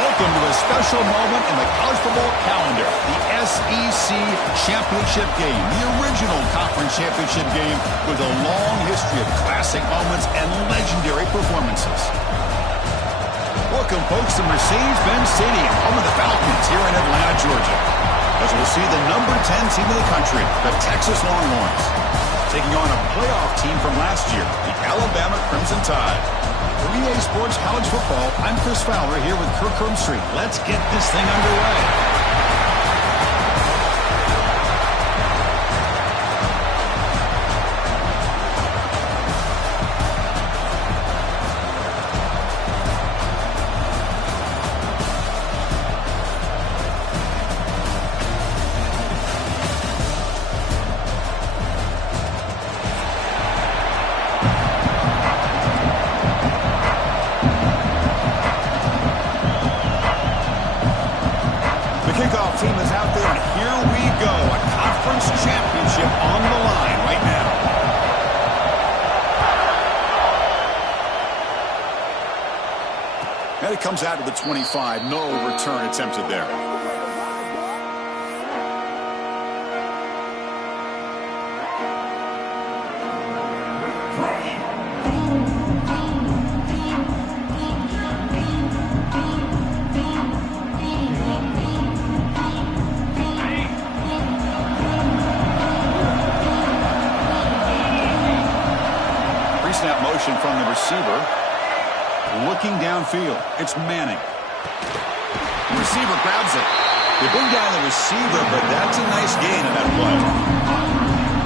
Welcome to a special moment in the college football calendar, the SEC Championship Game, the original conference championship game with a long history of classic moments and legendary performances. Welcome, folks, to Mercedes-Benz Stadium, home of the Falcons here in Atlanta, Georgia, as we'll see the number 10 team in the country, the Texas Longhorns, taking on a playoff team from last year, the Alabama Crimson Tide. For EA Sports College Football, I'm Chris Fowler here with Kirk Herbstreit. Let's get this thing underway. Kickoff team is out there, and here we go. A conference championship on the line right now. And it comes out to the 25. No return attempted there. Snap motion from the receiver. Looking downfield. It's Manning. The receiver grabs it. They bring down the receiver, but that's a nice gain in that play.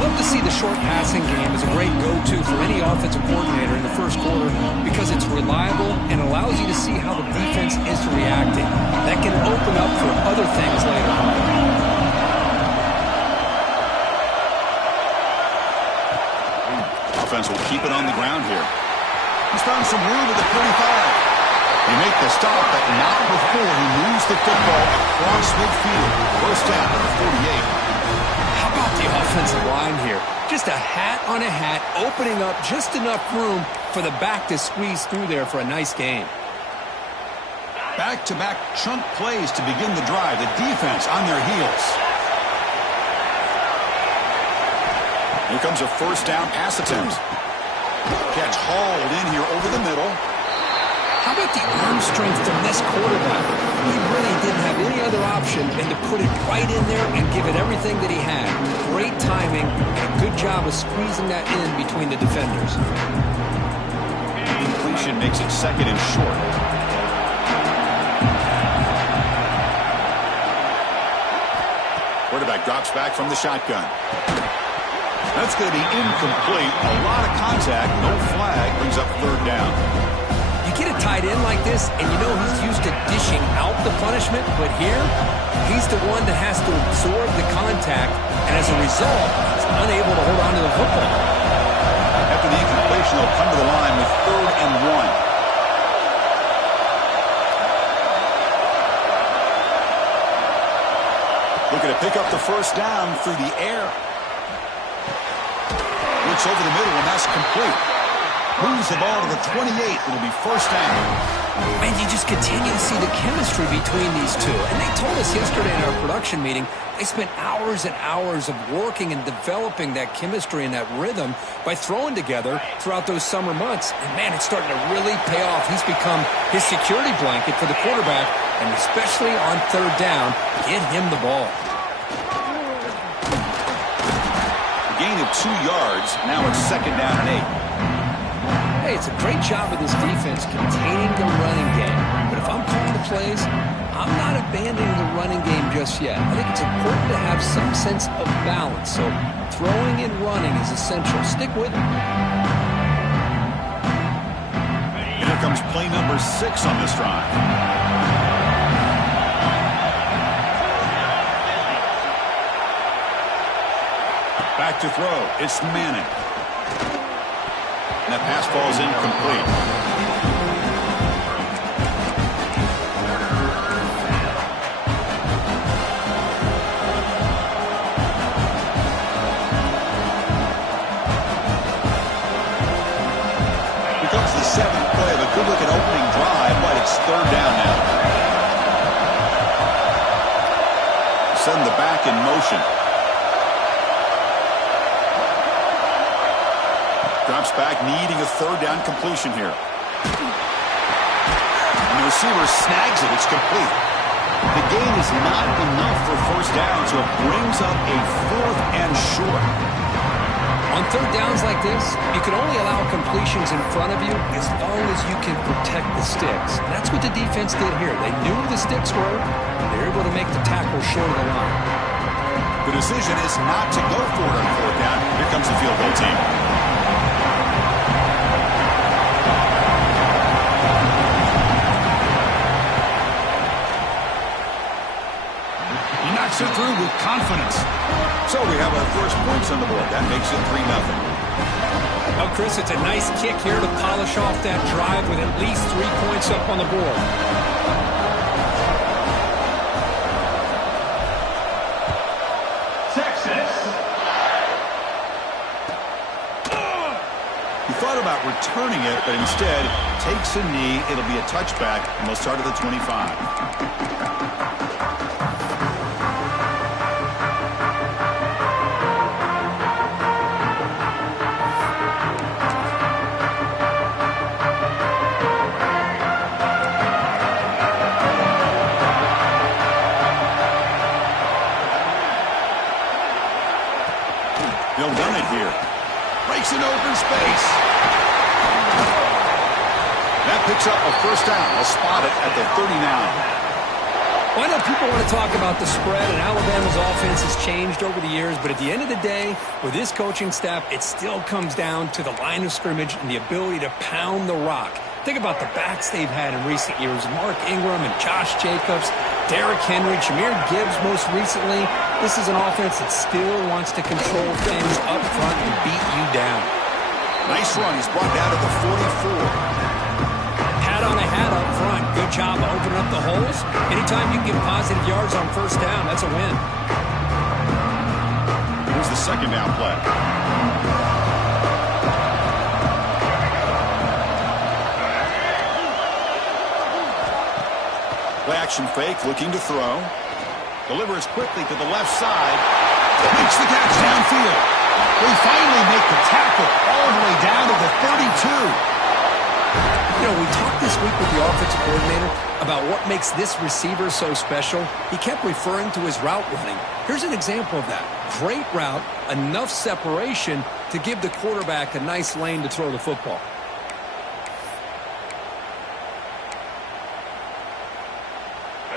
Love to see the short passing game as a great go-to for any offensive coordinator in the first quarter because it's reliable and allows you to see how the defense is reacting. That can open up for other things later on. Offense will keep it on the ground here. He's found some room at the 35. They make the stop, but not before he moves the football across midfield. First down at the 48. How about the offensive line here? Just a hat on a hat, opening up just enough room for the back to squeeze through there for a nice gain. Back-to-back chunk plays to begin the drive. The defense on their heels. Here comes a first down pass attempt. Catch hauled in here over the middle. How about the arm strength from this quarterback? He really didn't have any other option than to put it right in there and give it everything that he had. Great timing and a good job of squeezing that in between the defenders. Completion makes it second and short. Quarterback drops back from the shotgun. That's going to be incomplete. A lot of contact. No flag. Brings up third down. You get a tight end like this, and you know he's used to dishing out the punishment, but here, he's the one that has to absorb the contact, and as a result, he's unable to hold on to the football. After the incompletion, they'll come to the line with 3rd and 1. Looking to pick up the first down through the air. Looks over the middle, and that's complete. Moves the ball to the 28. It'll be first down. Man, you just continue to see the chemistry between these two. And they told us yesterday in our production meeting, they spent hours and hours of working and developing that chemistry and that rhythm by throwing together throughout those summer months. And, man, it's starting to really pay off. He's become his security blanket for the quarterback, and especially on third down, get him the ball. Gain of 2 yards. Now it's second down and 8. Hey, it's a great job of this defense containing the running game. But if I'm calling the plays, I'm not abandoning the running game just yet. I think it's important to have some sense of balance. So throwing and running is essential. Stick with it. And here comes play number 6 on this drive. Back to throw. It's Manning. And that pass falls incomplete. Here comes the 7th play of a good-looking opening drive, but it's third down now. send the back in motion. Drops back, needing a third down completion here. And the receiver snags it. It's complete. The gain is not enough for first down, so it brings up a 4th and short. On third downs like this, you can only allow completions in front of you as long as you can protect the sticks. And that's what the defense did here. They knew the sticks were. They were able to make the tackle short of the line. The decision is not to go for it on 4th down. Here comes the field goal team. He knocks it through with confidence. So we have our first points on the board. That makes it 3-0. Well, Chris, it's a nice kick here to polish off that drive with at least 3 points up on the board. Texas. He thought about returning it, but instead takes a knee. It'll be a touchback, and they'll start at the 25. They'll run it here. Breaks an open space. That picks up a first down. They'll spot it at the 30 now. Well, I know people want to talk about the spread, and Alabama's offense has changed over the years, but at the end of the day, with this coaching staff, it still comes down to the line of scrimmage and the ability to pound the rock. Think about the backs they've had in recent years. Mark Ingram and Josh Jacobs, Derrick Henry, Jahmyr Gibbs most recently. This is an offense that still wants to control things up front and beat you down. Nice run. He's brought down to the 44. Hat on a hat up front. Good job of opening up the holes. Anytime you can get positive yards on first down, that's a win. Here's the second down play. Play action fake, looking to throw. Delivers quickly to the left side. Makes the catch downfield. They finally make the tackle all the way down to the 32. You know, we talked this week with the offensive coordinator about what makes this receiver so special. He kept referring to his route running. Here's an example of that. Great route, enough separation to give the quarterback a nice lane to throw the football.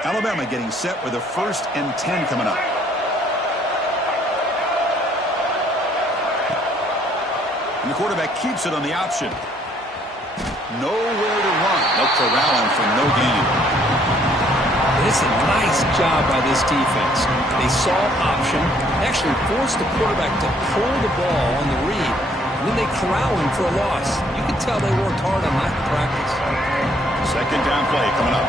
Alabama getting set with a 1st and 10 coming up. And the quarterback keeps it on the option. Nowhere to run. They'll corral him for no gain. It's a nice job by this defense. They saw option, actually forced the quarterback to pull the ball on the read, and then they corral him for a loss. You can tell they worked hard on that in practice. Second down play coming up.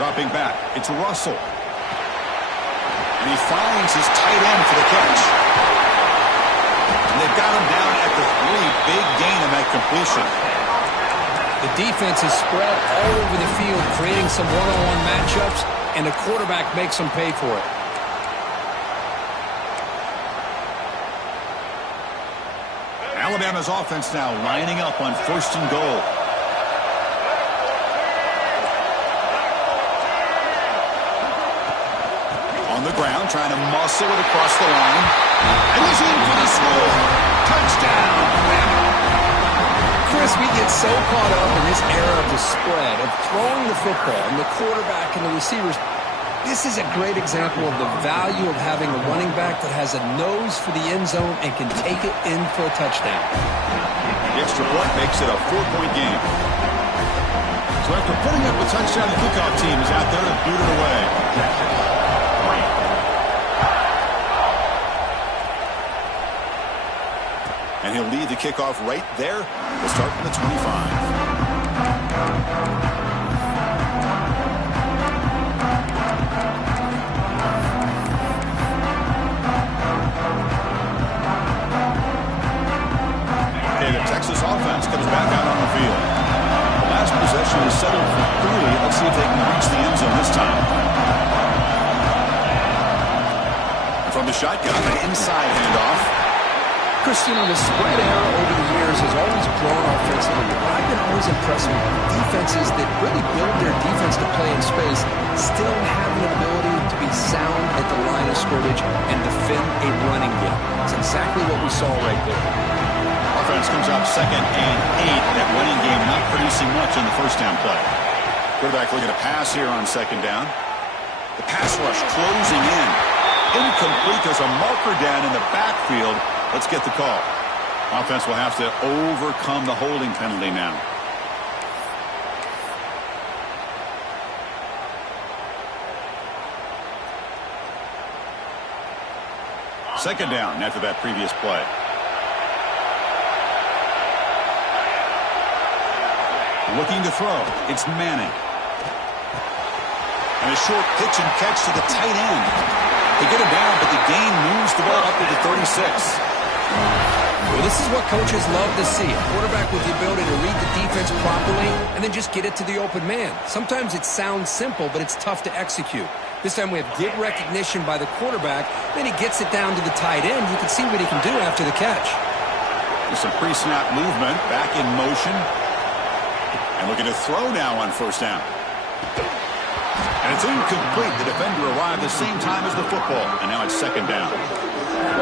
Dropping back, it's Russell. And he finds his tight end for the catch. And they've got him down at the 3. Big gain on that completion. The defense is spread all over the field, creating some one-on-one matchups, and the quarterback makes them pay for it. Alabama's offense now lining up on 1st and goal. On the ground, trying to muscle it across the line. And he's in for the score. Touchdown, Bama. Chris, we get so caught up in this era of the spread, of throwing the football, and the quarterback and the receivers. This is a great example of the value of having a running back that has a nose for the end zone and can take it in for a touchdown. The extra point makes it a 4-point game. So after putting up a touchdown, the kickoff team is out there to boot it away. And he'll lead the kickoff right there. We'll start from the 25. Okay, the Texas offense comes back out on the field. The last who has settled for 3. Let's see if they can reach the end zone this time. From the shotgun, an inside handoff. Chris, you know, the spread error over the years has always grown offensively. But I've been always impressed with defenses that really build their defense to play in space, still have the ability to be sound at the line of scrimmage and defend a running game. It's exactly what we saw right there. Offense comes out 2nd and 8. That running game not producing much in the first down play. Quarterback looking to pass here on 2nd down. The pass rush closing in. Incomplete. There's a marker down in the backfield. Let's get the call. Offense will have to overcome the holding penalty now. Second down after that previous play. Looking to throw. It's Manning. And a short pitch and catch to the tight end. They get him down, but the gain moves the ball up to the 36. Well, this is what coaches love to see. A quarterback with the ability to read the defense properly and then just get it to the open man. Sometimes it sounds simple, but it's tough to execute. This time we have good recognition by the quarterback. Then he gets it down to the tight end. You can see what he can do after the catch. There's some pre-snap movement, back in motion. And looking to throw now on 1st down. And it's incomplete. The defender arrived the same time as the football. And now it's 2nd down.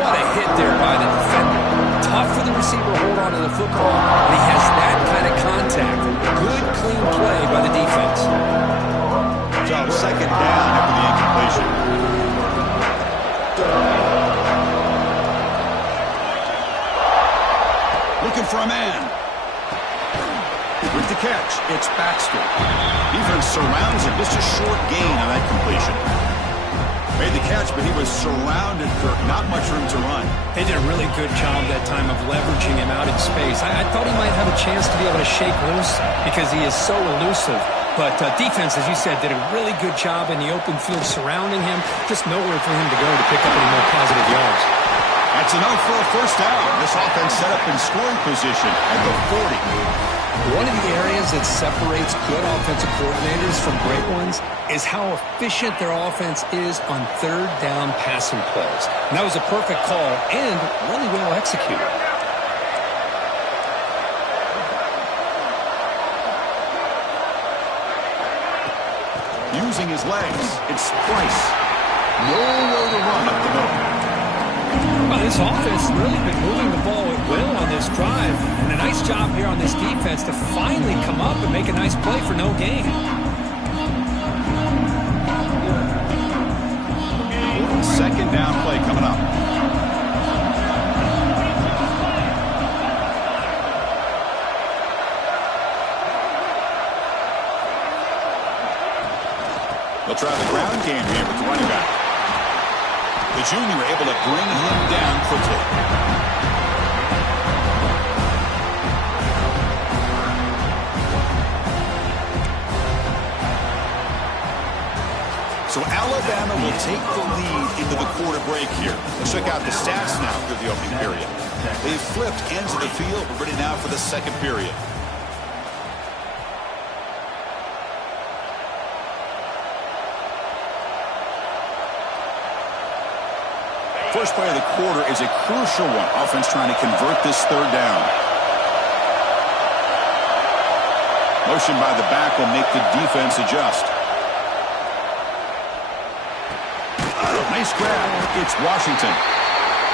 What a hit there by the defender. Tough for the receiver to hold on to the football. And he has that kind of contact. Good, clean play by the defense. So 2nd down after the incompletion. Looking for a man. With the catch, it's Baxter. Defense surrounds him. Just a short gain on that completion. Made the catch, but he was surrounded, Kirk. Not much room to run. They did a really good job that time of leveraging him out in space. I thought he might have a chance to be able to shake loose because he is so elusive. But defense, as you said, did a really good job in the open field surrounding him. Just nowhere for him to go to pick up any more positive yards. That's enough for a 1st down. This offense set up in scoring position at the 40. One of the areas that separates good offensive coordinators from great ones is how efficient their offense is on 3rd down passing plays. And that was a perfect call and really well executed. Using his legs, it's Price. Nowhere to run up the middle. Well, this offense has really been moving the ball at will on this drive. And a nice job here on this defense to finally come up and make a nice play for no gain. 2nd down play coming up. They'll try the ground game here with the running back. The junior able to bring him down quickly. So Alabama will take the lead into the quarter break here. Let's check out the stats now through the opening period. They've flipped ends of the field. We're ready now for the 2nd period. First play of the quarter is a crucial one. Offense trying to convert this 3rd down. Motion by the back will make the defense adjust. Nice grab. It's Washington.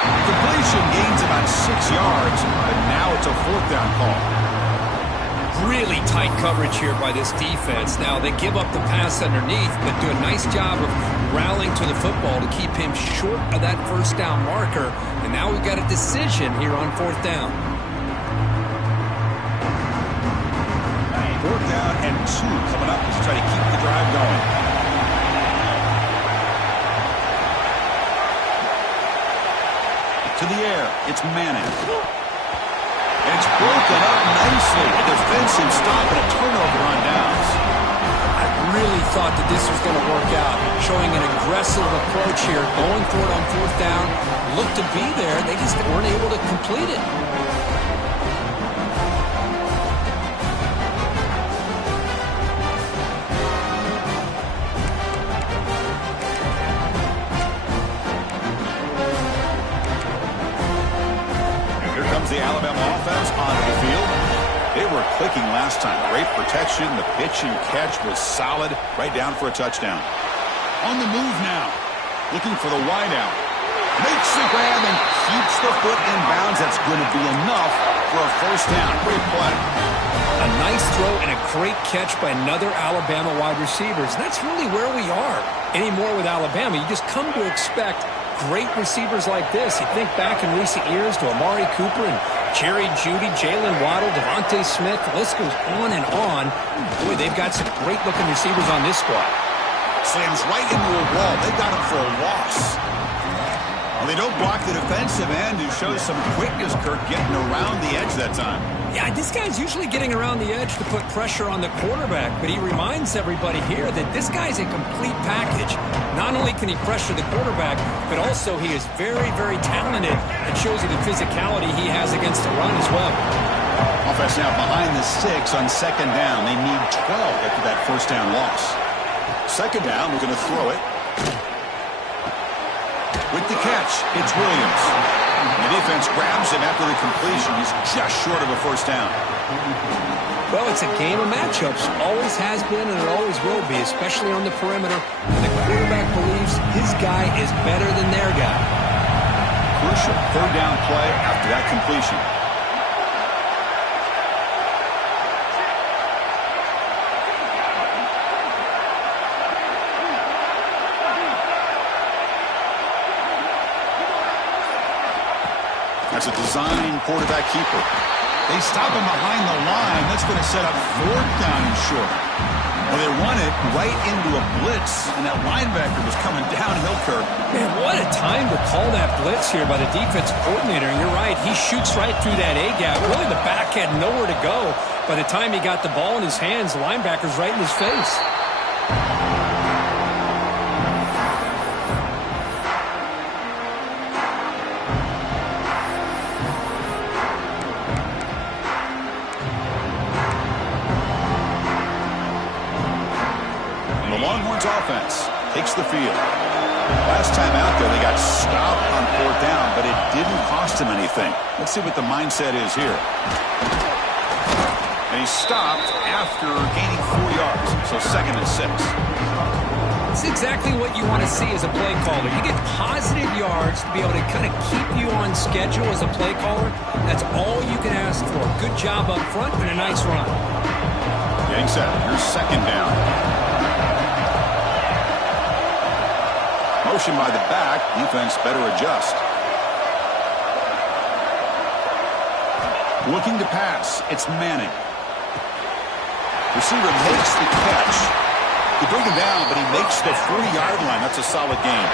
Completion gains about 6 yards, but now it's a 4th down call. Really tight coverage here by this defense. Now, they give up the pass underneath, but do a nice job of rallying to the football to keep him short of that 1st down marker. And now we've got a decision here on 4th down. 4th down and 2 coming up. Let's try to keep the drive going. To the air, it's Manning. And it's broken up nicely. A defensive stop and a turnover on downs. I really thought that this was going to work out, showing an aggressive approach here, going for it on 4th down. Looked to be there. They just weren't able to complete it. They were clicking last time. Great protection. The pitch and catch was solid. Right down for a touchdown. On the move now. Looking for the wideout. Makes the grab and keeps the foot in bounds. That's going to be enough for a first down. Great play. A nice throw and a great catch by another Alabama wide receiver. And that's really where we are anymore with Alabama. You just come to expect great receivers like this. You think back in recent years to Amari Cooper and Jerry Jeudy, Jalen Waddle, Devontae Smith. The list goes on and on. Boy, they've got some great-looking receivers on this squad. Slams right into a wall. They got him for a loss. Well, they don't block the defensive end, who shows some quickness, Kirk, getting around the edge that time. Yeah, this guy's usually getting around the edge to put pressure on the quarterback, but he reminds everybody here that this guy's a complete package. Not only can he pressure the quarterback, but also he is very, very talented and shows you the physicality he has against the run as well. Offense now behind the 6 on second down. They need 12 after that first down loss. Second down, we're going to throw it. With the catch, it's Williams. The defense grabs him after the completion. He's just short of a first down. Well, it's a game of matchups. Always has been and it always will be, especially on the perimeter. And the quarterback believes his guy is better than their guy. Crucial third down play after that completion. That's a design quarterback keeper. They stop him behind the line. That's going to set up fourth down and short. Well, they run it right into a blitz, and that linebacker was coming downhill, Kirk. Man, what a time to call that blitz here by the defensive coordinator. And you're right, he shoots right through that A-gap. Really, the back had nowhere to go. By the time he got the ball in his hands, the linebacker's right in his face. Offense takes the field. Last time out there, they got stopped on fourth down, but it didn't cost him anything. Let's see what the mindset is here. And he stopped after gaining 4 yards, so second and 6. It's exactly what you want to see as a play caller. You get positive yards to be able to kind of keep you on schedule as a play caller. That's all you can ask for. Good job up front and a nice run. Getting set. Here's second down. Motion by the back. Defense better adjust. Looking to pass. It's Manning. Receiver makes the catch. They bring him down, but he makes the 40-yard line. That's a solid gain.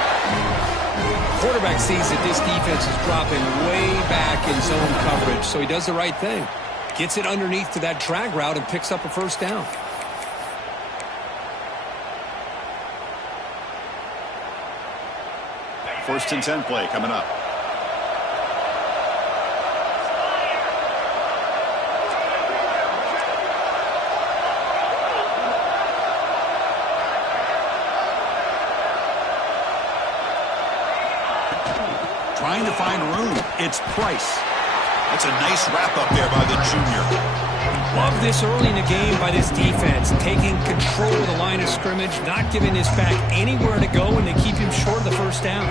Quarterback sees that this defense is dropping way back in zone coverage, so he does the right thing. Gets it underneath to that drag route and picks up a first down. First and 10 play coming up. Trying to find room. It's Price. That's a nice wrap-up there by the junior. Love this early in the game by this defense, taking control of the line of scrimmage, not giving this back anywhere to go, and they keep him short of the first down.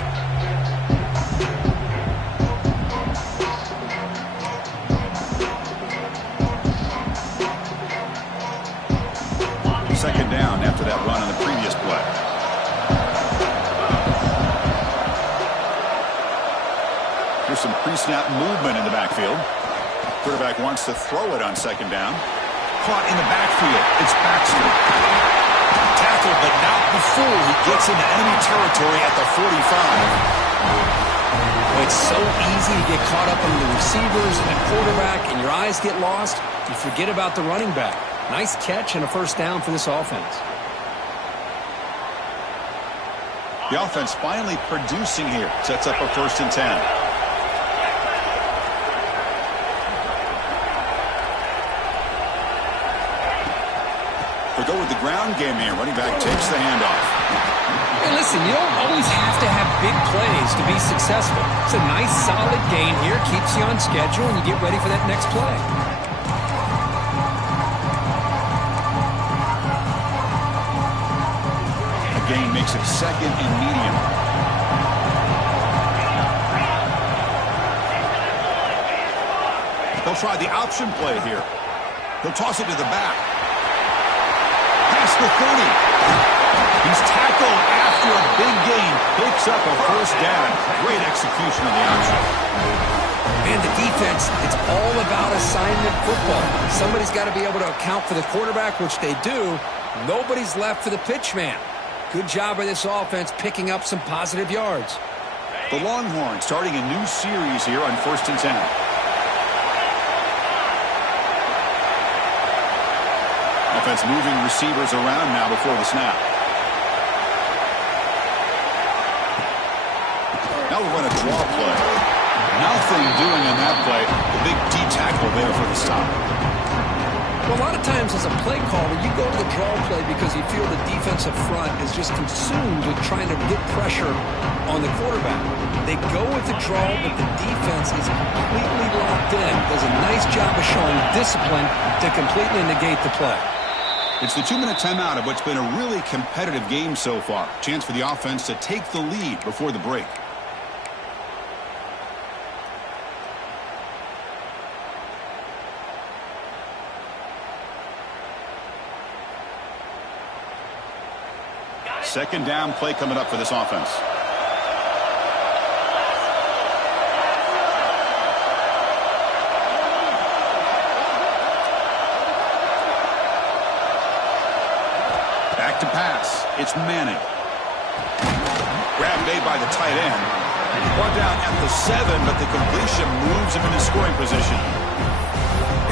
Second down after that run in the previous play. Here's some pre-snap movement in the backfield. Quarterback wants to throw it on second down. Caught in the backfield. It's Baxter. Tackled, but not before he gets into enemy territory at the 45. Well, it's so easy to get caught up on the receivers and the quarterback, and your eyes get lost. You forget about the running back. Nice catch and a first down for this offense. The offense finally producing here. Sets up a first and 10. We'll go with the ground game here. Running back takes the handoff. Hey, listen, you don't always have to have big plays to be successful. It's a nice, solid gain here. Keeps you on schedule, and you get ready for that next play. makes it 2nd and medium. They'll try the option play here. He'll toss it to the back. Past the 30. He's tackled after a big gain. Picks up a first down. Great execution on the option. And the defense, it's all about assignment football. Somebody's got to be able to account for the quarterback, which they do. Nobody's left for the pitch man. Good job by this offense picking up some positive yards. The Longhorns starting a new series here on 1st and 10. Offense moving receivers around now before the snap. Now we'll run a draw play. Nothing doing on that play. The big D tackle there for the stop. Well, a lot of times as a play caller, you go to the draw play because you feel the defensive front is just consumed with trying to get pressure on the quarterback. They go with the draw, but the defense is completely locked in. Does a nice job of showing discipline to completely negate the play. It's the 2-minute timeout of what's been a really competitive game so far. Chance for the offense to take the lead before the break. Second down play coming up for this offense. Back to pass. It's Manning. Grab made by the tight end. Brought down at the 7, but the completion moves him into scoring position.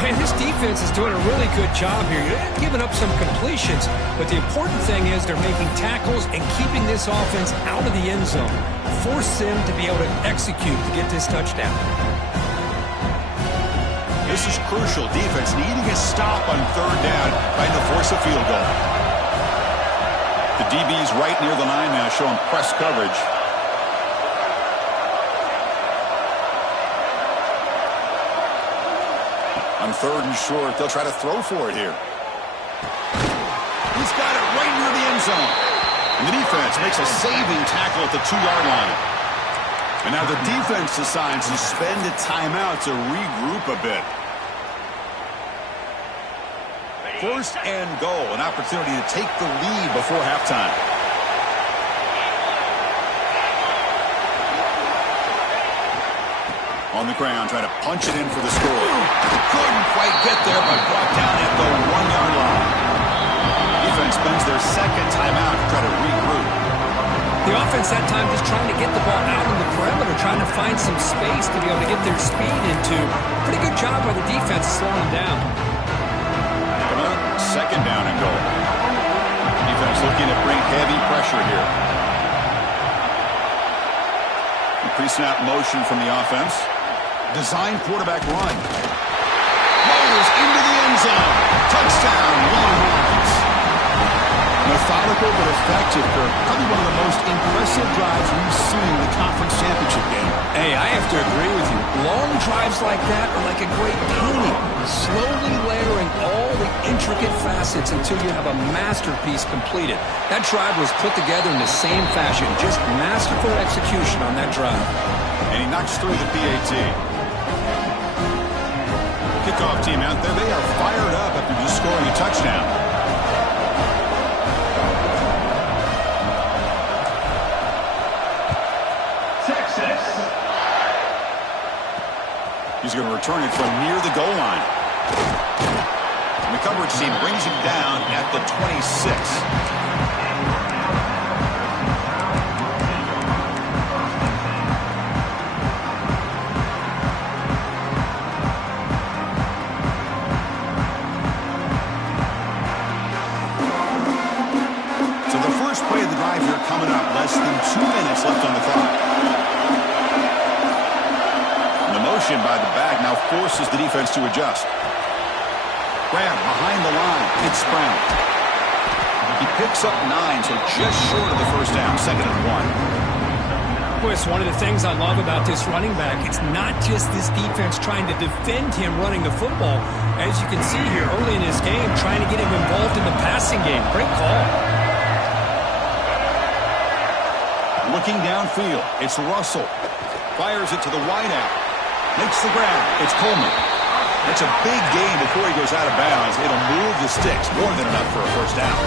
And this defense is doing a really good job here. They're giving up some completions, but the important thing is they're making tackles and keeping this offense out of the end zone. Force them to be able to execute to get this touchdown. This is crucial. Defense needing a stop on 3rd down, trying to force a field goal. The DB's right near the line now, showing press coverage. On 3rd and short, they'll try to throw for it here. He's got it right near the end zone. And the defense makes a saving tackle at the 2-yard line. And now the defense decides to spend a timeout to regroup a bit. 1st and goal, an opportunity to take the lead before halftime. On the ground, trying to punch it in for the score. Couldn't quite get there, but brought down at the 1-yard line. Defense spends their 2nd timeout to try to regroup. The offense that time just trying to get the ball out on the perimeter, trying to find some space to be able to get their speed into. Pretty good job by the defense slowing them down. 2nd down and goal. Defense looking to bring heavy pressure here. Pre-snap motion from the offense. Design quarterback run. Motors into the end zone. Touchdown, Longhorns. Methodical but effective, Kirk. Probably one of the most impressive drives we've seen in the conference championship game. Hey, I have to agree with you. Long drives like that are like a great painting. Slowly layering all the intricate facets until you have a masterpiece completed. That drive was put together in the same fashion. Just masterful execution on that drive. And he knocks through the PAT. Kickoff team out there. They are fired up after just scoring a touchdown. He's going to return it from near the goal line. And the coverage team brings him down at the 26. So the first play of the drive here coming up. Less than 2 minutes left on the clock. Motion by the back now forces the defense to adjust. Grab behind the line. It's Brown. He picks up 9, so just short of the first down. 2nd and 1. Well, it's one of the things I love about this running back. It's not just this defense trying to defend him running the football. As you can see here early in his game, trying to get him involved in the passing game. Great call. Looking downfield, it's Russell. Fires it to the wideout. Makes the grab. It's Coleman. That's a big gain before he goes out of bounds. It'll move the sticks. More than enough for a first down.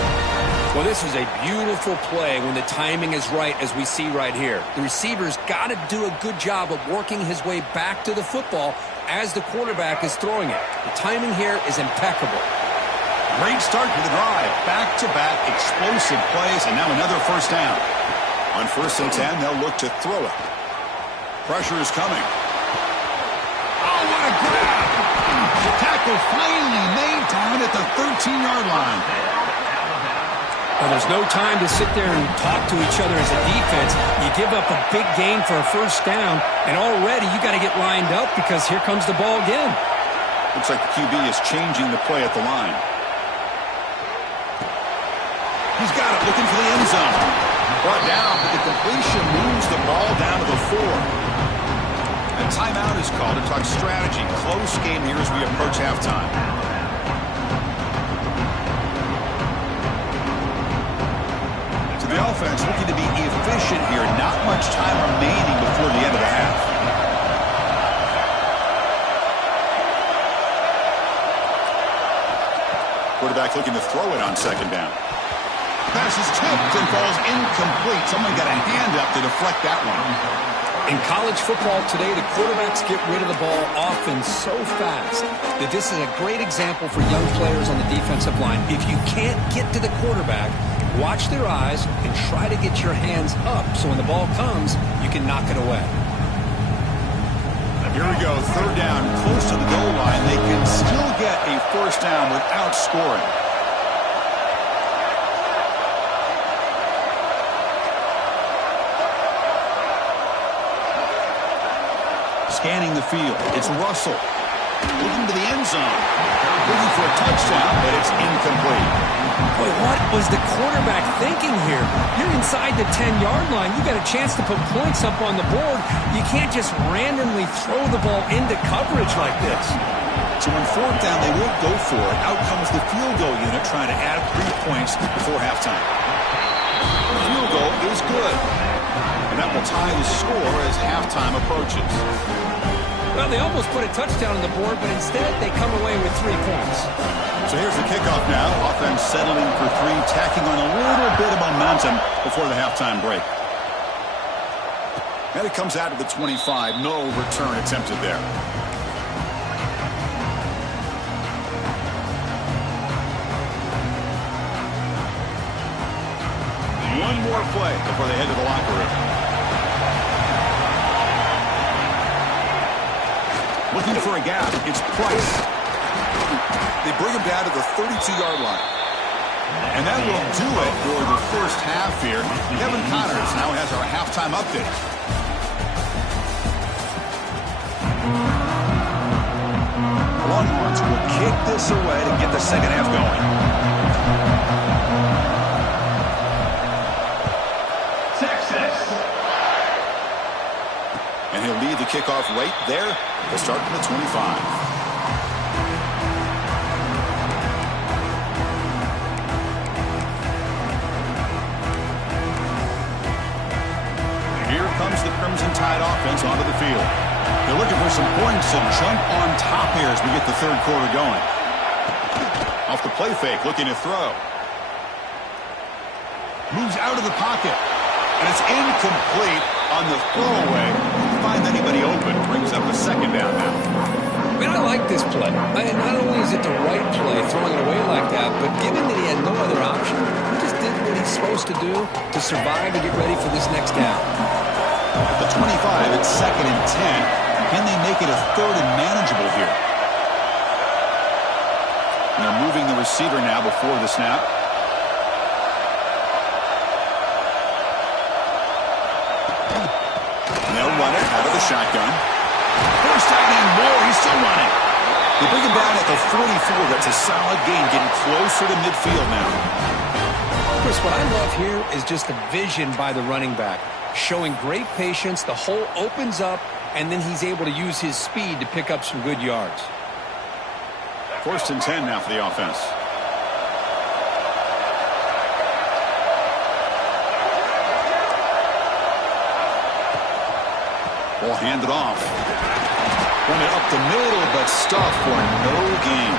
Well, this is a beautiful play when the timing is right, as we see right here. The receiver's got to do a good job of working his way back to the football as the quarterback is throwing it. The timing here is impeccable. Great start to the drive. Back-to-back explosive plays, and now another first down. On 1st and 10, they'll look to throw it. Pressure is coming. Oh, what a grab! The tackle finally made down at the 13-yard line. Well, there's no time to sit there and talk to each other as a defense. You give up a big gain for a first down, and already you got to get lined up because here comes the ball again. Looks like the QB is changing the play at the line. He's got it, looking for the end zone. Brought down, but the completion moves the ball down to the 4. A timeout is called to talk strategy. Close game here as we approach halftime. So the offense looking to be efficient here. Not much time remaining before the end of the half. Quarterback looking to throw it on 2nd down. Pass is tipped and falls incomplete. Someone got a hand up to deflect that one. In college football today, the quarterbacks get rid of the ball often so fast that this is a great example for young players on the defensive line. If you can't get to the quarterback, watch their eyes and try to get your hands up so when the ball comes, you can knock it away. Here we go, 3rd down, close to the goal line. They can still get a first down without scoring. Scanning the field, it's Russell. Looking to the end zone. Looking for a touchdown, but it's incomplete. Boy, what was the quarterback thinking here? You're inside the 10-yard line. You got a chance to put points up on the board. You can't just randomly throw the ball into coverage like this. So on 4th down, they will go for it. Out comes the field goal unit trying to add 3 points before halftime. The field goal is good. And that will tie the score as halftime approaches. Well, they almost put a touchdown on the board, but instead they come away with 3 points. So here's the kickoff now. Offense settling for 3, tacking on a little bit of momentum before the halftime break. And it comes out to the 25. No return attempted there. One more play before they head to the locker room. Looking for a gap. It's Price. They bring him down to the 32-yard line. And that will do it for the first half here. Kevin Connors now has our halftime update. The Longhorns will kick this away to get the second half going. And he'll lead the kickoff right there. They'll start from the 25. Here comes the Crimson Tide offense onto the field. They're looking for some points to jump on top here as we get the 3rd quarter going. Off the play fake, looking to throw. Moves out of the pocket. And it's incomplete on the throwaway. Couldn't find anybody open. Brings up a 2nd down now. I mean, I like this play. Not only is it the right play, throwing it away like that, but given that he had no other option, he just did what he's supposed to do to survive and get ready for this next down. At the 25, it's 2nd and 10. Can they make it a 3rd and manageable here? And they're moving the receiver now before the snap. They'll run it out of the shotgun. First down and more. He's still running. They bring him down at the 44. That's a solid gain, getting closer to midfield now. Chris, what I love here is just the vision by the running back. Showing great patience. The hole opens up, and then he's able to use his speed to pick up some good yards. 1st and 10 now for the offense. Ball handed off. Run it up the middle, but stuffed for no gain.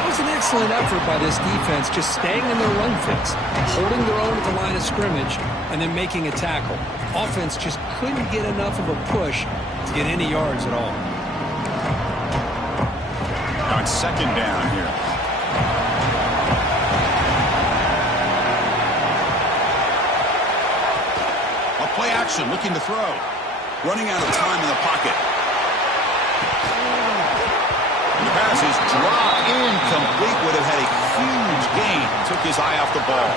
It was an excellent effort by this defense, just staying in their run fits, holding their own at the line of scrimmage, and then making a tackle. Offense just couldn't get enough of a push to get any yards at all. On second down here. A play action, looking to throw. Running out of time in the pocket. And the pass is dropped incomplete. Would have had a huge gain. Took his eye off the ball.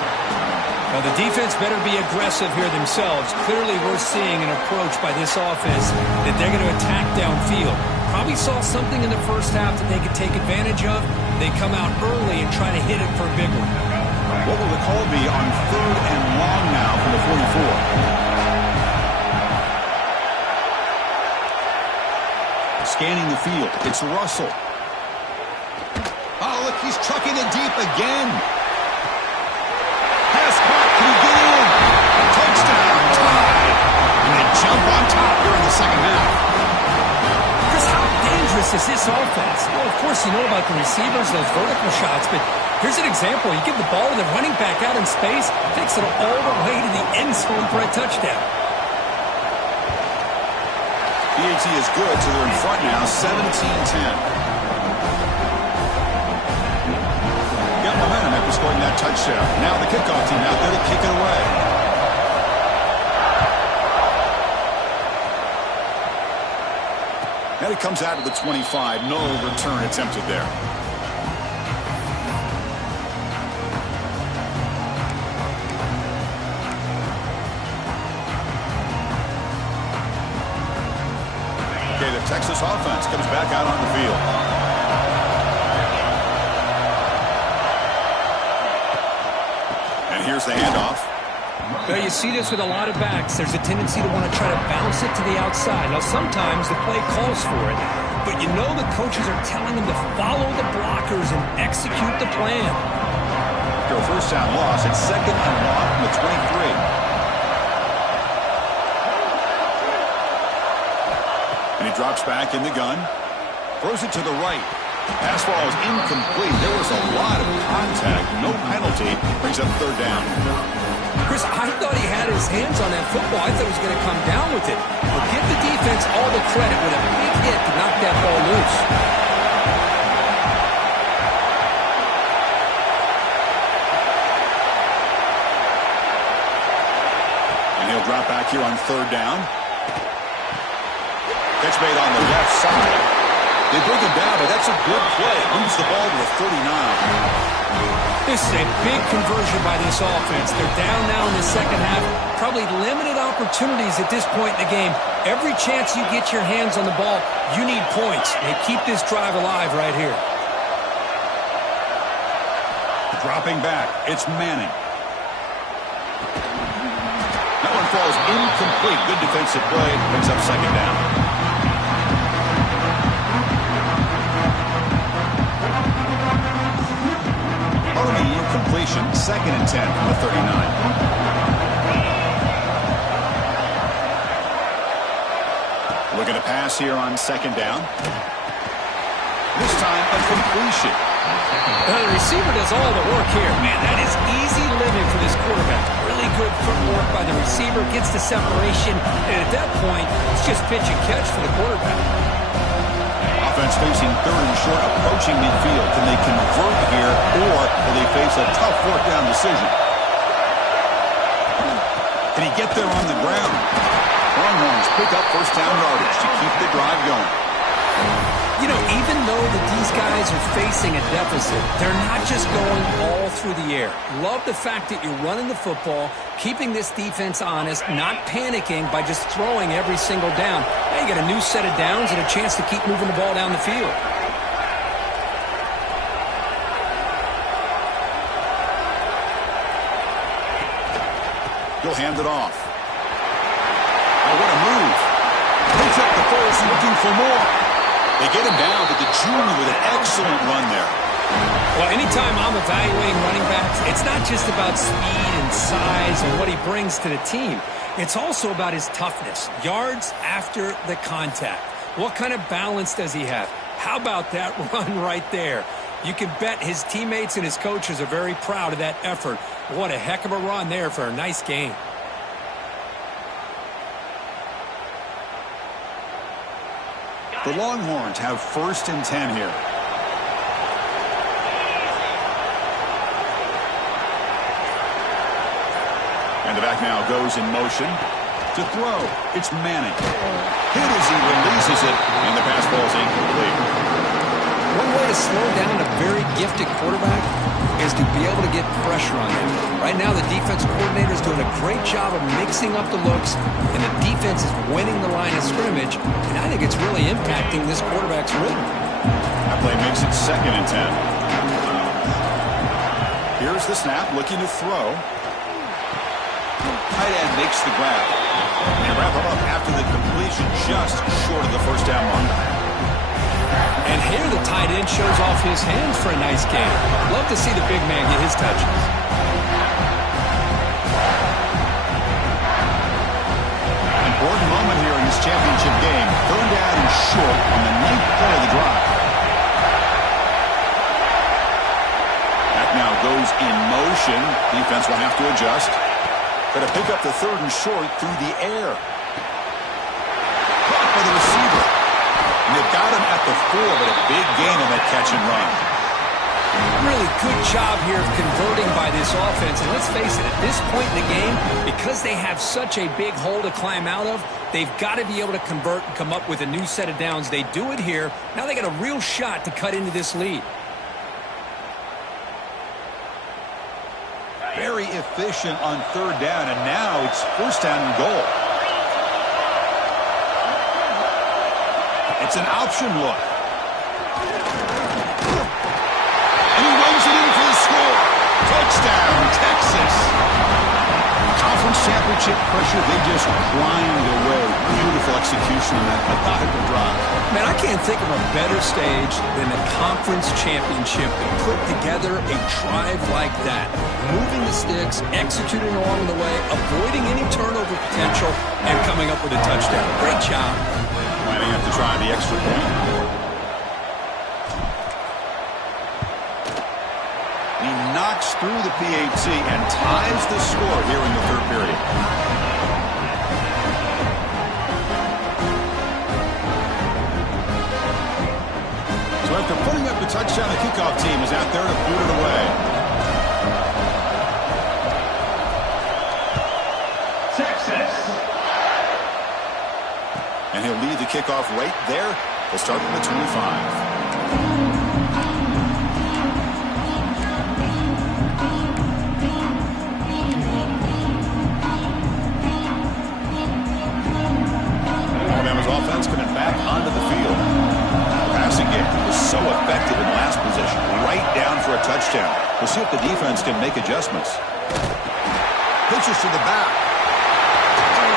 Well, the defense better be aggressive here themselves. Clearly, we're seeing an approach by this offense that they're going to attack downfield. Probably saw something in the first half that they could take advantage of. They come out early and try to hit it for a big one. What will the call be on 3rd and long now from the 44? Scanning the field. It's Russell. Oh, look, he's trucking it deep again. Pass caught. Can he get in? Touchdown. Tie. And they jump on top here in the second half. Chris, how dangerous is this offense? Well, of course, you know about the receivers, those vertical shots, but here's an example. You give the ball to the running back out in space, takes it all the way to the end zone for a touchdown. BAT is good, so they're in front now, 17-10. Got momentum after scoring that touchdown. Now the kickoff team out there to kick it away. And it comes out of the 25. No return attempted there. Okay, the Texas offense comes back out on the field. And here's the handoff. Well, you see this with a lot of backs. There's a tendency to want to try to bounce it to the outside. Now, sometimes the play calls for it, but you know the coaches are telling them to follow the blockers and execute the plan. After a first down loss, it's 2nd and long from the 23. And he drops back in the gun. Throws it to the right. Pass ball is incomplete. There was a lot of contact. No penalty. Brings up 3rd down. Chris, I thought he had his hands on that football. I thought he was going to come down with it. But give the defense all the credit with a big hit to knock that ball loose. And he'll drop back here on 3rd down. Catch made on the left side. They bring him down, but that's a good play. Moves the ball to the 39. This is a big conversion by this offense. They're down now in the second half. Probably limited opportunities at this point in the game. Every chance you get your hands on the ball, you need points. They keep this drive alive right here. Dropping back, it's Manning. That one falls incomplete. Good defensive play. Picks up 2nd down. Incompletion, 2nd and 10 from the 39. Looking to pass here on 2nd down. This time a completion. The receiver does all the work here. Man, that is easy living for this quarterback. Really good footwork by the receiver, gets the separation, and at that point, it's just pitch and catch for the quarterback. Offense facing 3rd and short, approaching midfield. Can they convert here, or will they face a tough 4th down decision? Can he get there on the ground? Longhorns pick up 1st down yardage to keep the drive going. You know, even though that these guys are facing a deficit, they're not just going all through the air. Love the fact that you're running the football, keeping this defense honest, not panicking by just throwing every single down. Now you get a new set of downs and a chance to keep moving the ball down the field. He'll hand it off. Oh, what a move. Picks up the first, looking for more. They get him down, but the junior with an excellent run there. Well, anytime I'm evaluating running backs, it's not just about speed and size and what he brings to the team. It's also about his toughness, yards after the contact. What kind of balance does he have? How about that run right there? You can bet his teammates and his coaches are very proud of that effort. What a heck of a run there for a nice gain. The Longhorns have 1st and 10 here. And the back now goes in motion to throw. It's Manning. Hit as he releases it, and the pass ball's incomplete. One way to slow down a very gifted quarterback is to be able to get pressure on him. Right now, the defense coordinator is doing a great job of mixing up the looks, and the defense is winning the line of scrimmage, and I think it's really impacting this quarterback's rhythm. That play makes it 2nd and 10. Here's the snap, looking to throw. Tight end makes the grab. And wrap him up after the completion, just short of the 1st down mark. And here the tight end shows off his hands for a nice gain. Love to see the big man get his touches. Important moment here in this championship game. 3rd down and short on the 9th play of the drive. That now goes in motion. Defense will have to adjust. Going to pick up the 3rd and short through the air. Caught by the receiver. And they've got him at the 4, but a big gain on that catch and run. Really good job here of converting by this offense. And let's face it, at this point in the game, because they have such a big hole to climb out of, they've got to be able to convert and come up with a new set of downs. They do it here. Now they got a real shot to cut into this lead. Very efficient on 3rd down, and now it's 1st down and goal. It's an option look. And he runs it in for the score. Touchdown, Texas. Conference championship pressure, they just grind away. Beautiful execution on that methodical drive. Man, I can't think of a better stage than the conference championship to put together a drive like that. Moving the sticks, executing along the way, avoiding any turnover potential, and coming up with a touchdown. Great job. Might have to try the extra point. He knocks through the PAT and ties the score here in the 3rd period. So after putting up the touchdown, the kickoff team is out there to boot it away. Texas. And he'll lead the kickoff right there. They'll start from the 25. Alabama's offense coming back onto the field. The passing game was so effective in last position, right down for a touchdown. We'll see if the defense can make adjustments. Pitches to the back.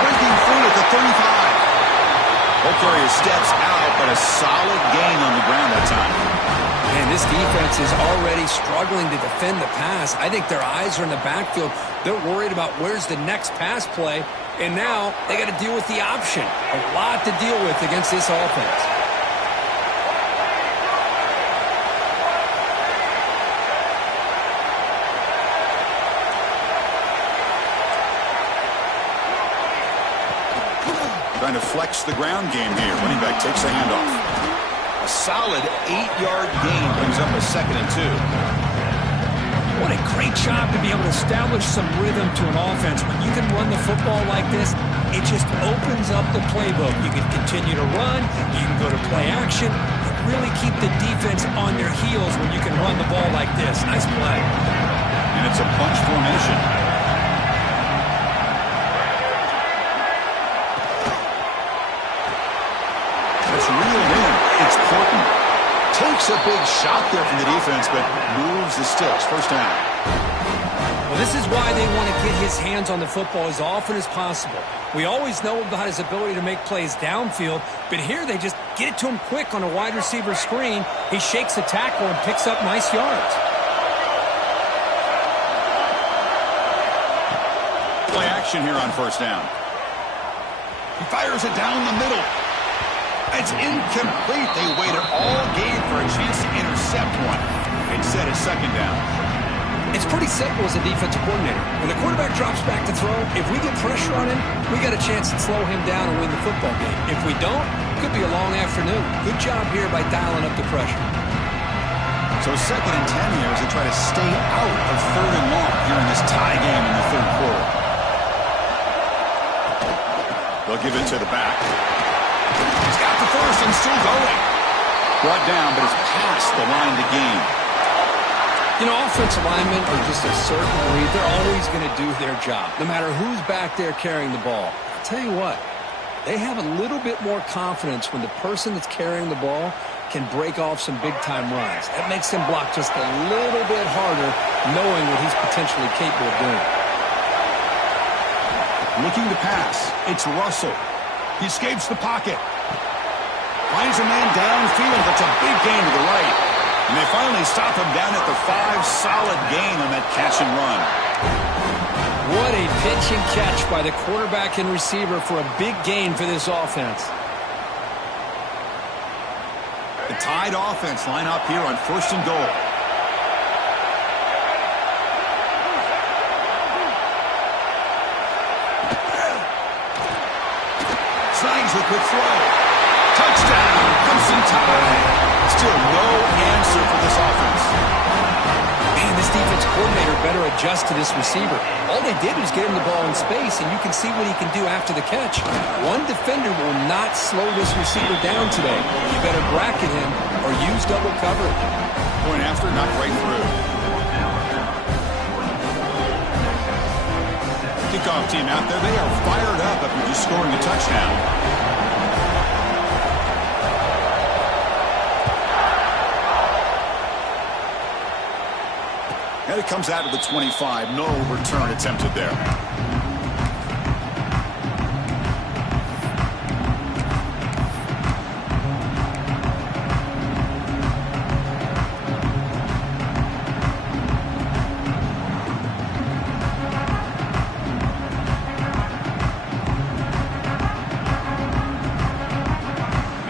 Breaking through at the 35. Carrier steps out, but a solid gain on the ground that time. Man, this defense is already struggling to defend the pass. I think their eyes are in the backfield. They're worried about where's the next pass play, and now they got to deal with the option. A lot to deal with against this offense. Trying to flex the ground game here. Running back takes the handoff. A solid 8-yard gain brings up a 2nd and 2. What a great job to be able to establish some rhythm to an offense. When you can run the football like this, it just opens up the playbook. You can continue to run. You can go to play action. And really keep the defense on their heels when you can run the ball like this. Nice play. And it's a bunch formation. Reeled in. It's Porton. Takes a big shot there from the defense, but moves the sticks. 1st down. Well, this is why they want to get his hands on the football as often as possible. We always know about his ability to make plays downfield, but here they just get it to him quick on a wide receiver screen. He shakes the tackle and picks up nice yards. Play action here on first down. He fires it down the middle. It's incomplete. They waited all game for a chance to intercept one. Instead, it's second down. It's pretty simple as a defensive coordinator. When the quarterback drops back to throw, if we get pressure on him, we got a chance to slow him down and win the football game. If we don't, it could be a long afternoon. Good job here by dialing up the pressure. So second and 10 here as they try to stay out of third and long here in this tie game in the third quarter. They'll give it to the back. He's got the first and still going. Brought down, but it's past the line to gain. You know, offensive linemen are just a certain breed. They're always going to do their job, no matter who's back there carrying the ball. I'll tell you what, they have a little bit more confidence when the person that's carrying the ball can break off some big-time runs. That makes him block just a little bit harder, knowing what he's potentially capable of doing. Looking to pass. It's Russell. He escapes the pocket. Finds a man downfield. That's a big gain to the right. And they finally stop him down at the 5. Solid gain on that catch and run. What a pitch and catch by the quarterback and receiver for a big gain for this offense. The Tide offense line up here on first and goal. Snags the quick throw. Touchdown, Crimson Tide. Still no answer for this offense. Man, this defense coordinator better adjust to this receiver. All they did was get him the ball in space, and you can see what he can do after the catch. One defender will not slow this receiver down today. You better bracket him or use double cover. Point after, knocked right through. Kickoff team out there, they are fired up after just scoring a touchdown. And it comes out of the 25. No return attempted there.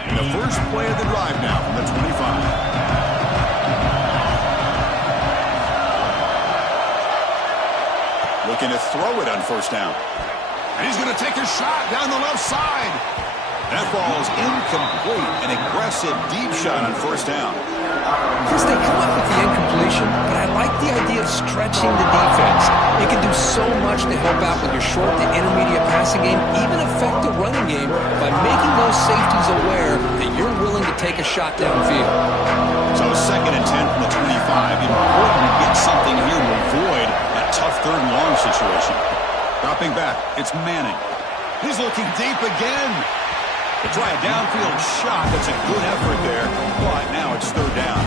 And the first play of the drive now from the 25. Looking to throw it on first down. And he's going to take a shot down the left side. That ball is incomplete. An aggressive deep shot on first down. Chris, they come up with the incompletion, but I like the idea of stretching the defense. It can do so much to help out with your short to intermediate passing game, even affect the running game by making those safeties aware that you're willing to take a shot downfield. So second and 10 from the 25. Important to get something here to avoid that tough third and long situation. Dropping back, it's Manning. He's looking deep again. To try a downfield shot. That's a good effort there, but now it's third down.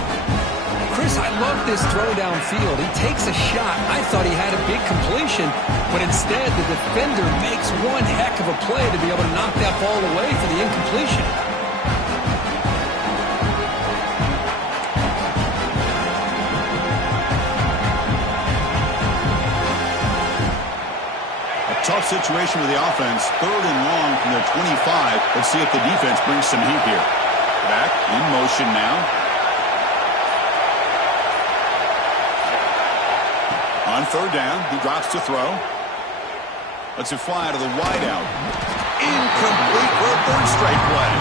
Chris, I love this throw downfield. He takes a shot. I thought he had a big completion, but instead the defender makes one heck of a play to be able to knock that ball away for the incompletion. Tough situation with the offense. Third and long from their 25. Let's see if the defense brings some heat here. Back in motion now. On third down, he drops to throw. Lets it fly to the wideout. Incomplete for a third straight play.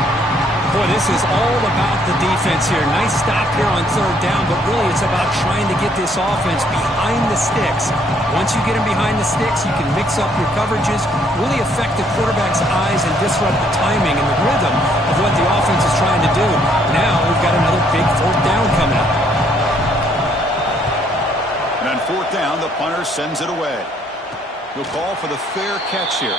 Boy, this is all about the defense here. Nice stop here on third down, but really it's about trying to get this offense behind the sticks. Once you get them behind the sticks, you can mix up your coverages, really affect the quarterback's eyes and disrupt the timing and the rhythm of what the offense is trying to do. Now we've got another big fourth down coming up. And on fourth down, the punter sends it away. He'll call for the fair catch here.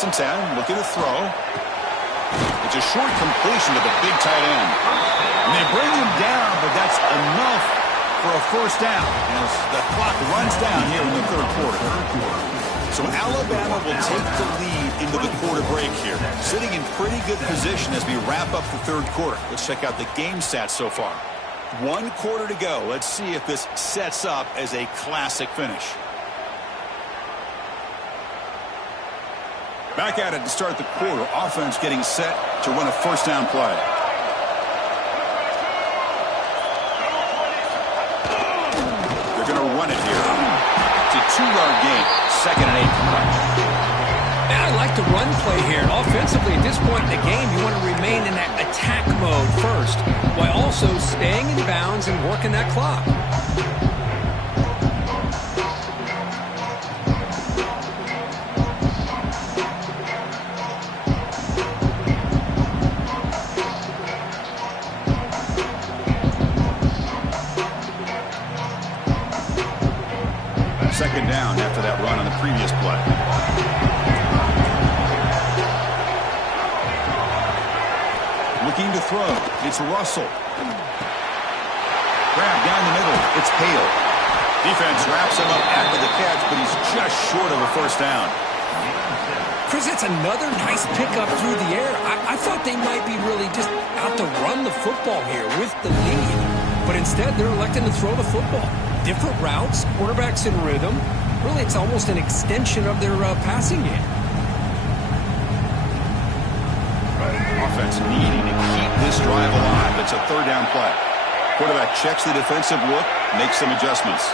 First and 10, looking to throw. It's a short completion to the big tight end. And they bring him down, but that's enough for a first down as the clock runs down here in the third quarter. So Alabama will take the lead into the quarter break here, sitting in pretty good position as we wrap up the third quarter. Let's check out the game stats so far. 1 quarter to go. Let's see if this sets up as a classic finish. Back at it to start the quarter. Offense getting set to run a first down play. They're going to run it here. It's a 2-yard gain. 2nd and 8. Man, I like the run play here. Offensively, at this point in the game, you want to remain in that attack mode first, while also staying in bounds and working that clock. Second down after that run on the previous play. Looking to throw. It's Russell. Grab down the middle. It's Hale. Defense wraps him up after the catch, but he's just short of a first down. Chris, it's another nice pickup through the air. I thought they might be really just out to run the football here with the lead. But instead, they're electing to throw the football. Different routes, quarterbacks in rhythm. Really, it's almost an extension of their passing game. Offense needing to keep this drive alive. It's a third down play. Quarterback checks the defensive look, makes some adjustments.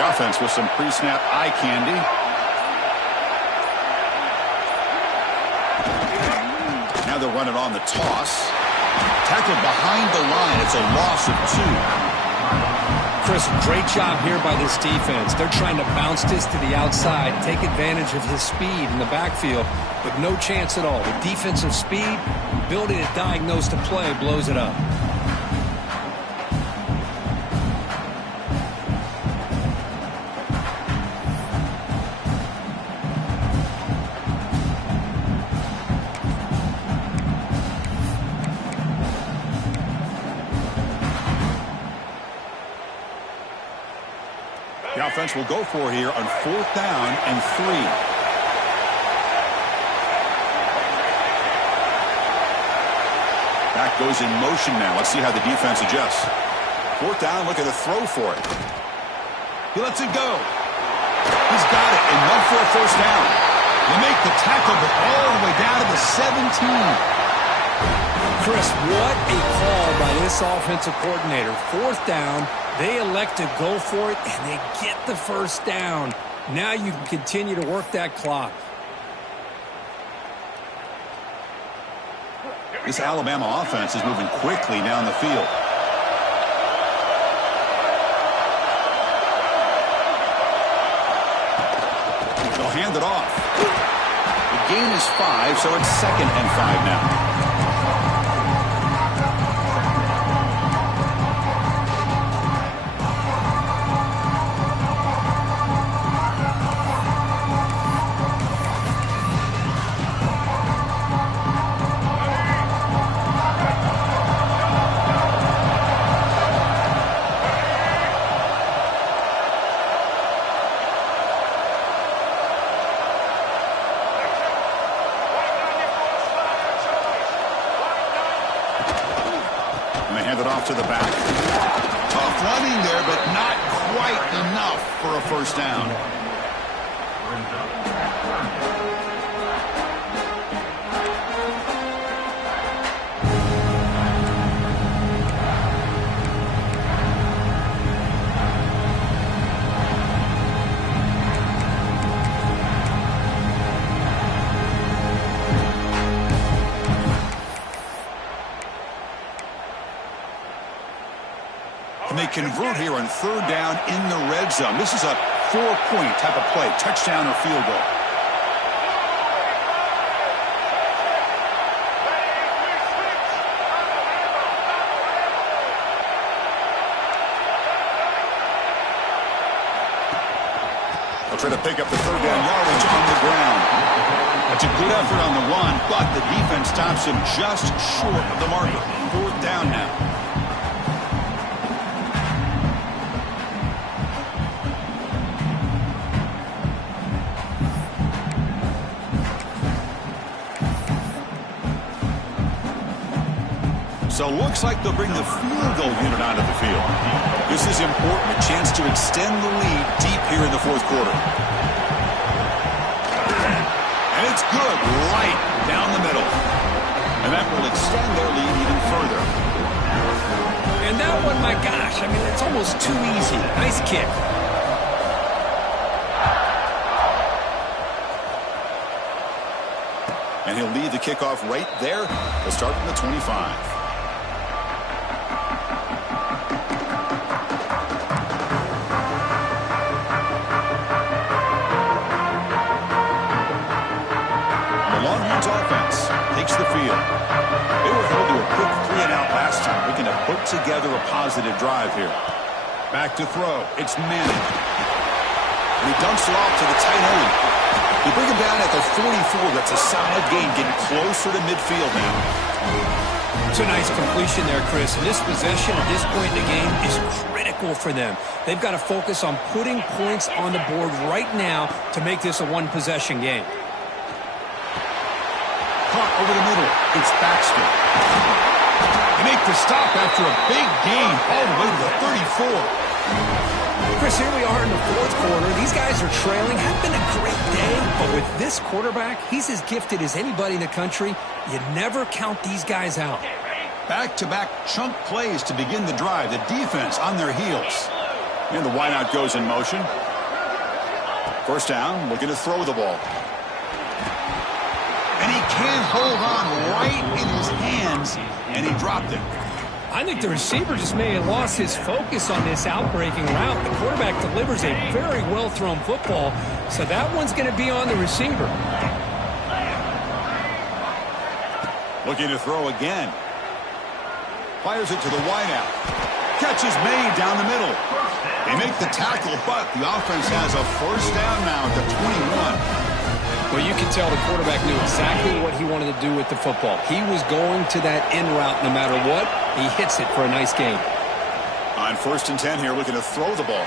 The offense with some pre-snap eye candy. Now they'll run it on the toss. Tackled behind the line. It's a loss of 2. Chris, great job here by this defense. They're trying to bounce this to the outside, take advantage of his speed in the backfield, but no chance at all. The defensive speed, ability to diagnose the play, blows it up. The offense will go for here on 4th down and 3. Back goes in motion now. Let's see how the defense adjusts. 4th down, looking to throw for it. He lets it go. He's got it, enough for a first down. They make the tackle, but all the way down to the 17. Chris, what a call by this offensive coordinator. 4th down, they elect to go for it, and they get the first down. Now you can continue to work that clock. This Alabama offense is moving quickly down the field. They'll hand it off. The gain is 5, so it's 2nd and 5 now. To the back. Tough running there, but not quite enough for a first down. And they convert here on 3rd down in the red zone. This is a 4-point type of play, touchdown or field goal. They'll try to pick up the third down yardage on the ground. That's a good effort on the run, but the defense stops him just short of the marker. Fourth down now. So it looks like they'll bring the field goal unit onto the field. This is important, a chance to extend the lead deep here in the fourth quarter. And it's good, right down the middle. And that will extend their lead even further. And that one, my gosh, I mean, it's almost too easy. Nice kick. And he'll lead the kickoff right there. They'll start from the 25. Takes the field. They were held to a quick 3-and-out last time. Looking to put together a positive drive here. Back to throw. It's Manning. And he dumps it off to the tight end. They bring him down at the 44. That's a solid gain, getting closer to midfield now. It's a nice completion there, Chris. And this possession at this point in the game is critical for them. They've got to focus on putting points on the board right now to make this a one-possession game. Caught over the middle. It's Baxter. They make the stop after a big gain all the way to the 34. Chris, here we are in the fourth quarter. These guys are trailing. Had been a great day, but with this quarterback, he's as gifted as anybody in the country. You never count these guys out. Back-to-back chunk plays to begin the drive. The defense on their heels. And the wideout goes in motion. First down, looking to throw the ball. And he can't hold on right in his hands, and he dropped it. I think the receiver just may have lost his focus on this outbreaking route. The quarterback delivers a very well-thrown football, so that one's going to be on the receiver. Looking to throw again. Fires it to the wideout. Catch is made down the middle. They make the tackle, but the offense has a first down now at the 21. Well, you can tell the quarterback knew exactly what he wanted to do with the football. He was going to that in route no matter what. He hits it for a nice gain. On 1st and 10 here, looking to throw the ball.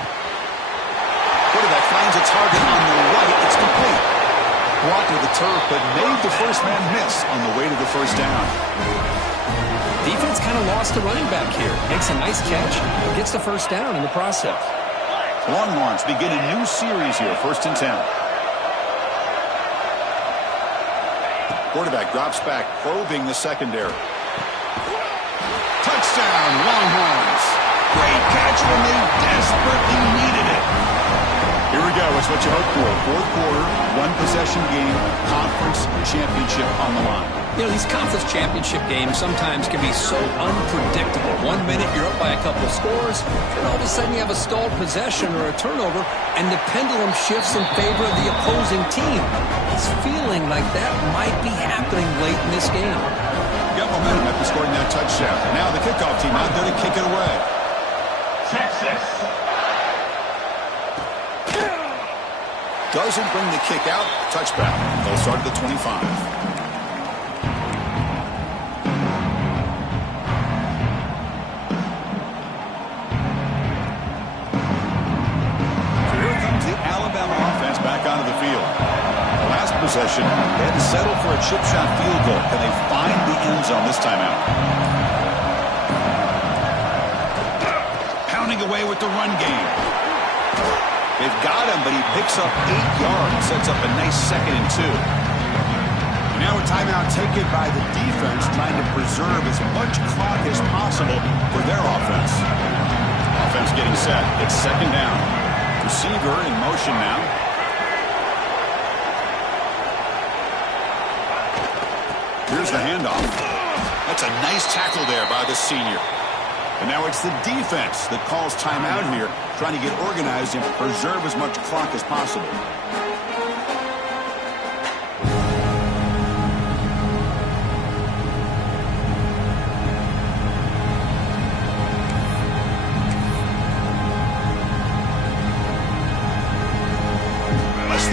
Quarterback finds a target on the right. It's complete. Brought to the turf, but made the first man miss on the way to the first down. Defense kind of lost the running back here. Makes a nice catch, but gets the first down in the process. Longhorns begin a new series here, 1st and 10. Quarterback drops back, probing the secondary. Touchdown, Longhorns. Great catch when they desperately needed it. Here we go. It's what you hope for. Fourth quarter, one-possession game, conference championship on the line. You know, these conference championship games sometimes can be so unpredictable. 1 minute you're up by a couple of scores, and all of a sudden you have a stalled possession or a turnover, and the pendulum shifts in favor of the opposing team. It's feeling like that might be happening late in this game. Got momentum after scoring that touchdown. Now the kickoff team out there to kick it away. Texas. Doesn't bring the kick out. Touchback. They'll start at the 25. Possession. They had to settle for a chip shot field goal. Can they find the end zone this time out? Pounding away with the run game. They've got him, but he picks up 8 yards. Sets up a nice 2nd and 2. And now a timeout taken by the defense, trying to preserve as much clock as possible for their offense. Offense getting set. It's 2nd down. Receiver in motion now. Here's the handoff. That's a nice tackle there by the senior. And now it's the defense that calls timeout here, trying to get organized and preserve as much clock as possible.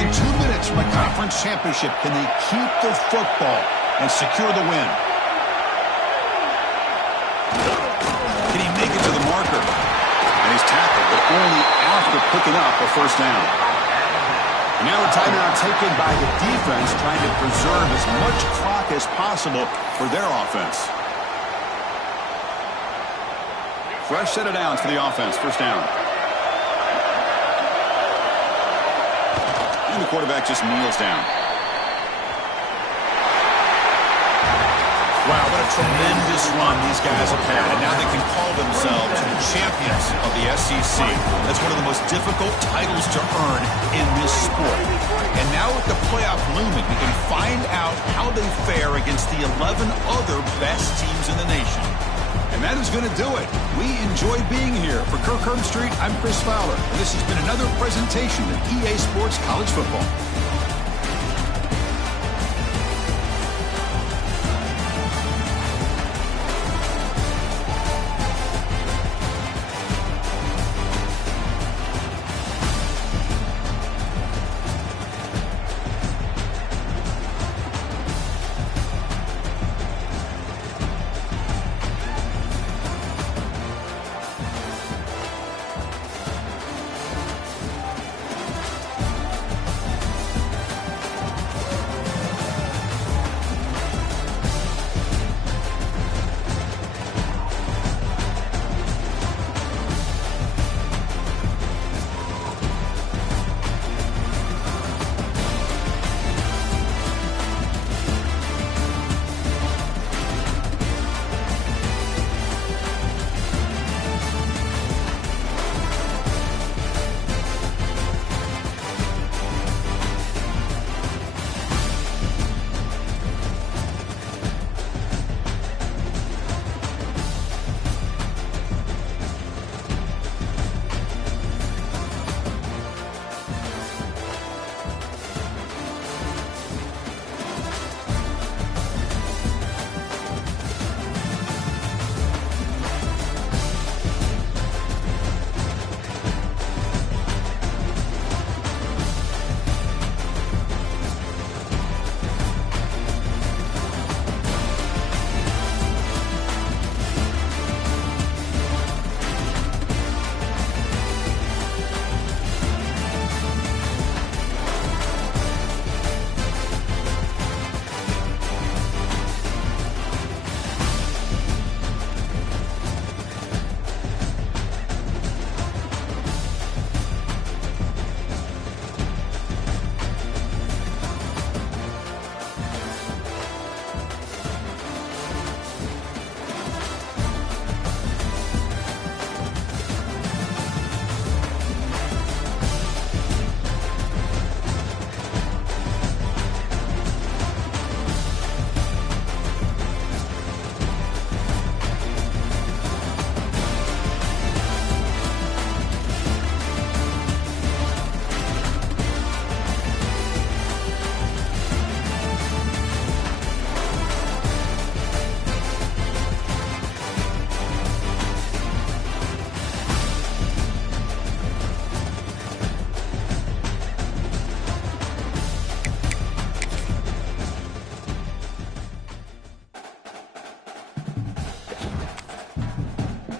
than 2 minutes from a conference championship. Can they keep the football and secure the win? Can he make it to the marker? And he's tackled, but only after picking up a first down. And now a timeout taken by the defense, trying to preserve as much clock as possible for their offense. Fresh set of downs for the offense. First down. And the quarterback just kneels down. Wow, what a tremendous run these guys have had. And now they can call themselves champions of the SEC. That's one of the most difficult titles to earn in this sport. And now with the playoff looming, we can find out how they fare against the 11 other best teams in the nation. And that is going to do it. We enjoy being here. For Kirk Herbstreit, I'm Chris Fowler. And this has been another presentation of EA Sports College Football.